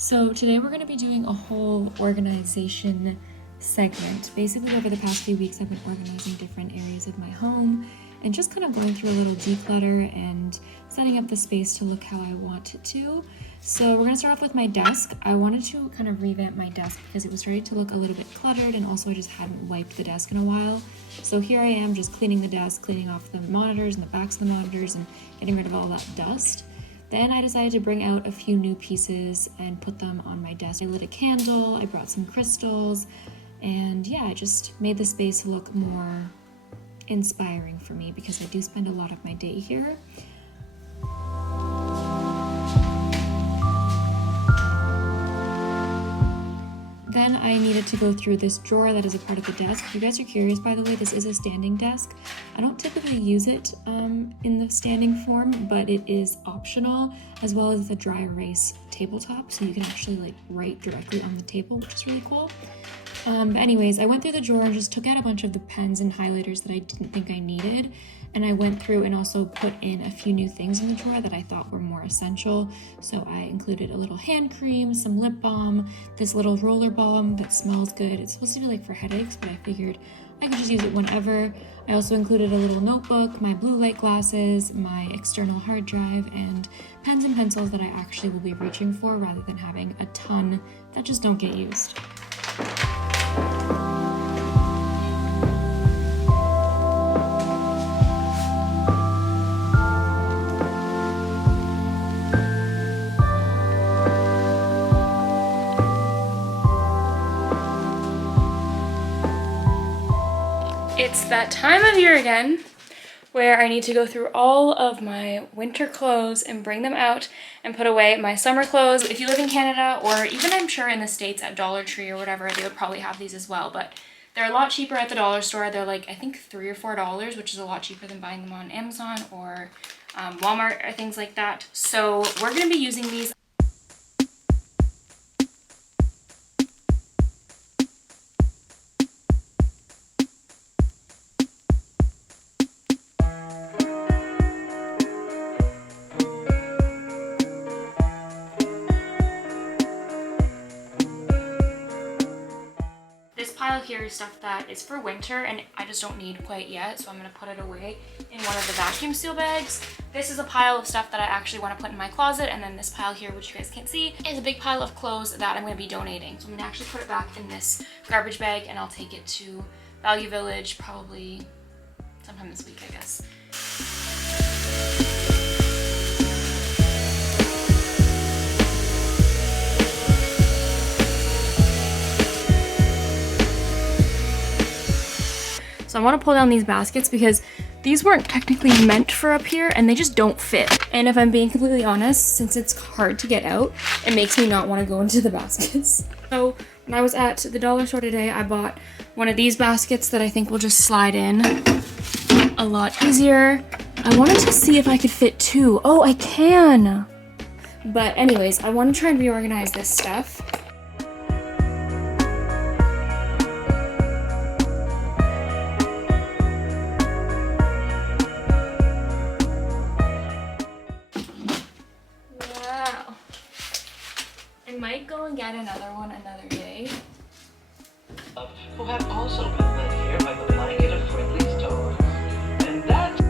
So today we're going to be doing a whole organization segment. Basically, over the past few weeks, I've been organizing different areas of my home and just kind of going through a little declutter and setting up the space to look how I want it to. So we're going to start off with my desk. I wanted to kind of revamp my desk because it was starting to look a little bit cluttered, and also I just hadn't wiped the desk in a while. So here I am just cleaning the desk, cleaning off the monitors and the backs of the monitors and getting rid of all that dust. Then I decided to bring out a few new pieces and put them on my desk. I lit a candle, I brought some crystals, and yeah, I just made the space look more inspiring for me because I do spend a lot of my day here. Then I needed to go through this drawer that is a part of the desk. If you guys are curious, by the way, this is a standing desk. I don't typically use it in the standing form, but it is optional, as well as the dry erase tabletop, so you can actually write directly on the table, which is really cool. But anyways, I went through the drawer and just took out a bunch of the pens and highlighters that I didn't think I needed. And I went through and also put in a few new things in the drawer that I thought were more essential. So I included a little hand cream, some lip balm, this little roller balm that smells good. It's supposed to be for headaches, but I figured I could just use it whenever. I also included a little notebook, my blue light glasses, my external hard drive, and pens and pencils that I actually will be reaching for rather than having a ton that just don't get used. It's that time of year again where I need to go through all of my winter clothes and bring them out and put away my summer clothes. If you live in Canada, or even I'm sure in the States at Dollar Tree or whatever, they would probably have these as well, but they're a lot cheaper at the dollar store. They're I think $3 or $4, which is a lot cheaper than buying them on Amazon or Walmart or things like that. So we're going to be using these. Pile here is stuff that is for winter and I just don't need quite yet, so I'm going to put it away in one of the vacuum seal bags. This is a pile of stuff that I actually want to put in my closet, and then this pile here, which you guys can't see, is a big pile of clothes that I'm going to be donating. So I'm going to actually put it back in this garbage bag and I'll take it to Value Village probably sometime this week, I guess. So I want to pull down these baskets because these weren't technically meant for up here and they just don't fit. And if I'm being completely honest, since it's hard to get out, it makes me not want to go into the baskets. So when I was at the dollar store today, I bought one of these baskets that I think will just slide in a lot easier. I wanted to see if I could fit two. Oh, I can! But anyways, I want to try and reorganize this stuff. Might go and get another one another day. Who have also been led here by the blanket of Friendly's dog. And that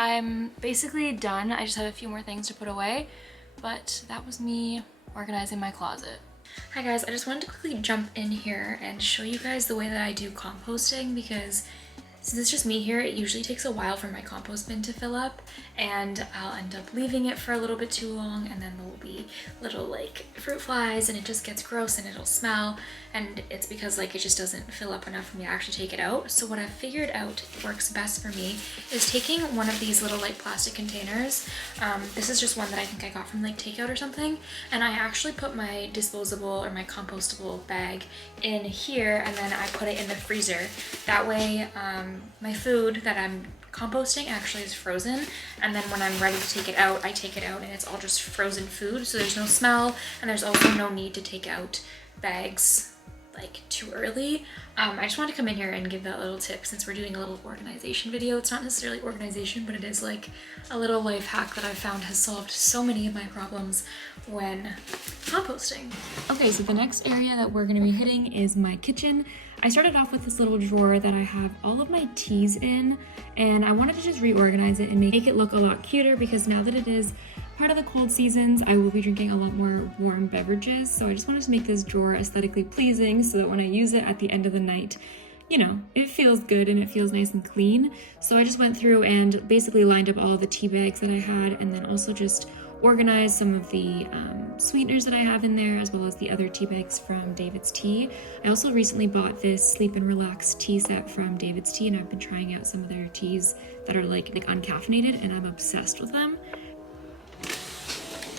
I'm basically done. I just have a few more things to put away, but that was me organizing my closet. Hi guys, I just wanted to quickly jump in here and show you guys the way that I do composting, because Since it's just me here, it usually takes a while for my compost bin to fill up, and I'll end up leaving it for a little bit too long, and then there'll be little like fruit flies and it just gets gross and it'll smell, and it's because like it just doesn't fill up enough for me to actually take it out. So what I've figured out works best for me is taking one of these little like plastic containers. This is just one that I think I got from like takeout or something, and I actually put my disposable or my compostable bag in here, and then I put it in the freezer. That way my food that I'm composting actually is frozen, and then when I'm ready to take it out, I take it out and it's all just frozen food, so there's no smell, and there's also no need to take out bags like too early. I just want to come in here and give that little tip since we're doing a little organization video. It's not necessarily organization, but it is like a little life hack that I've found has solved so many of my problems when composting. Okay, so the next area that we're going to be hitting is my kitchen. I started off with this little drawer that I have all of my teas in, and I wanted to just reorganize it and make it look a lot cuter because now that it is part of the cold seasons, I will be drinking a lot more warm beverages. So I just wanted to make this drawer aesthetically pleasing so that when I use it at the end of the night, you know, it feels good and it feels nice and clean. So I just went through and basically lined up all the tea bags that I had, and then also just organized some of the sweeteners that I have in there, as well as the other tea bags from David's Tea. I also recently bought this Sleep and Relax tea set from David's Tea, and I've been trying out some of their teas that are like uncaffeinated, and I'm obsessed with them.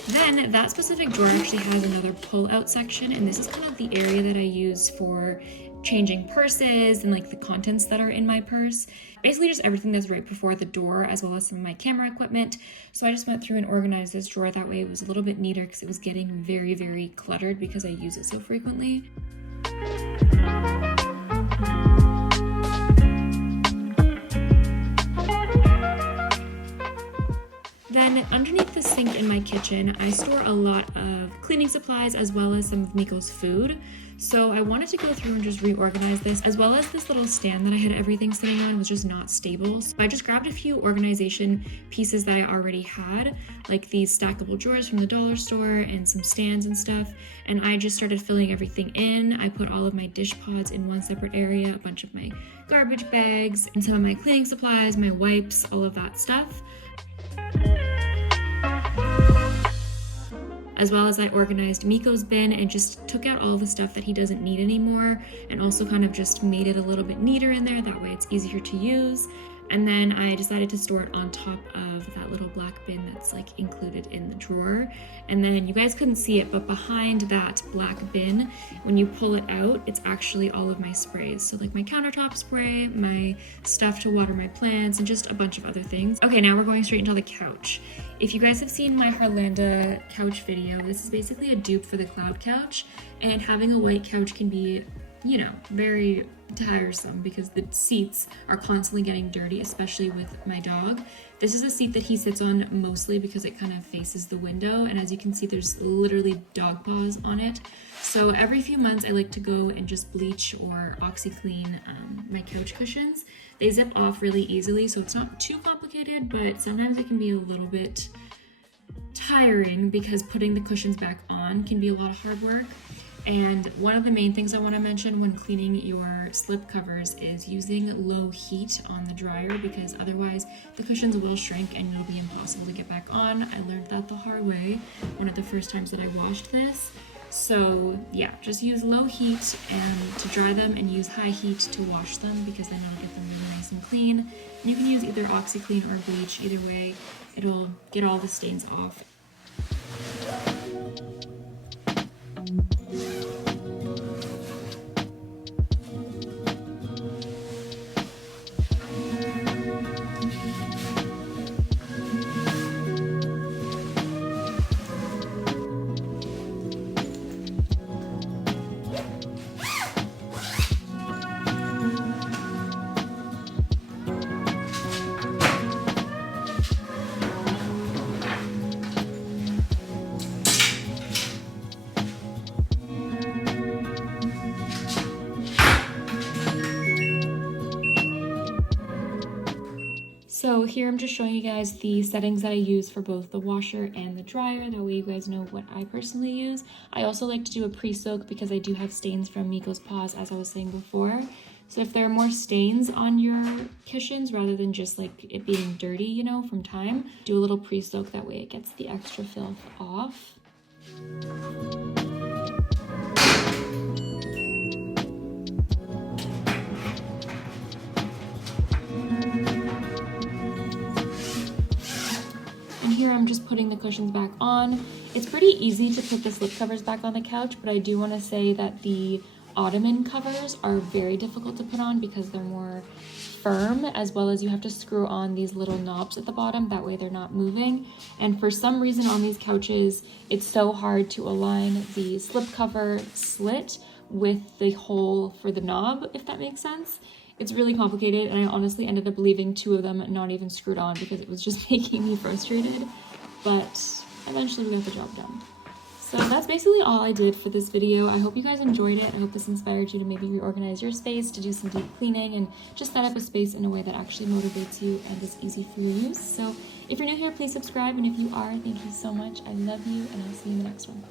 Then that specific drawer actually has another pull-out section, and this is kind of the area that I use for changing purses and like the contents that are in my purse. Basically just everything that's right before the door, as well as some of my camera equipment. So I just went through and organized this drawer. That way it was a little bit neater because it was getting very, very cluttered because I use it so frequently. Then underneath the sink in my kitchen, I store a lot of cleaning supplies as well as some of Miko's food. So I wanted to go through and just reorganize this, as well as this little stand that I had everything sitting on was just not stable. So I just grabbed a few organization pieces that I already had, like these stackable drawers from the dollar store and some stands and stuff. And I just started filling everything in. I put all of my dish pods in one separate area, a bunch of my garbage bags, and some of my cleaning supplies, my wipes, all of that stuff. As well as I organized Miko's bin and just took out all the stuff that he doesn't need anymore, and also kind of just made it a little bit neater in there, that way it's easier to use. And then I decided to store it on top of that little black bin that's like included in the drawer. And then you guys couldn't see it, but behind that black bin, when you pull it out, it's actually all of my sprays. So like my countertop spray, my stuff to water my plants, and just a bunch of other things. Okay, now we're going straight into the couch. If you guys have seen my Harlanda couch video, this is basically a dupe for the cloud couch, and having a white couch can be, you know, very tiresome because the seats are constantly getting dirty, especially with my dog. This is a seat that he sits on mostly because it kind of faces the window, and as you can see, there's literally dog paws on it. So every few months I like to go and just bleach or OxiClean my couch cushions. They zip off really easily, so it's not too complicated, but sometimes it can be a little bit tiring because putting the cushions back on can be a lot of hard work. And one of the main things I want to mention when cleaning your slip covers is using low heat on the dryer, because otherwise the cushions will shrink and it'll be impossible to get back on. I learned that the hard way one of the first times that I washed this. So yeah, just use low heat and to dry them, and use high heat to wash them, because then it'll get them really nice and clean. And you can use either OxiClean or bleach. Either way, it'll get all the stains off. So here I'm just showing you guys the settings that I use for both the washer and the dryer. That way you guys know what I personally use. I also like to do a pre-soak because I do have stains from Miko's paws, as I was saying before. So if there are more stains on your cushions rather than just like it being dirty, you know, from time, do a little pre-soak, that way it gets the extra filth off. And here I'm just putting the cushions back on. It's pretty easy to put the slip covers back on the couch, but I do want to say that the ottoman covers are very difficult to put on because they're more firm, as well as you have to screw on these little knobs at the bottom, that way they're not moving. And for some reason on these couches, it's so hard to align the slipcover slit with the hole for the knob, if that makes sense. It's really complicated, and I honestly ended up leaving 2 of them not even screwed on because it was just making me frustrated, but eventually we got the job done. So that's basically all I did for this video. I hope you guys enjoyed it. I hope this inspired you to maybe reorganize your space, to do some deep cleaning, and just set up a space in a way that actually motivates you and is easy for your use. So if you're new here, please subscribe, and if you are, thank you so much. I love you, and I'll see you in the next one.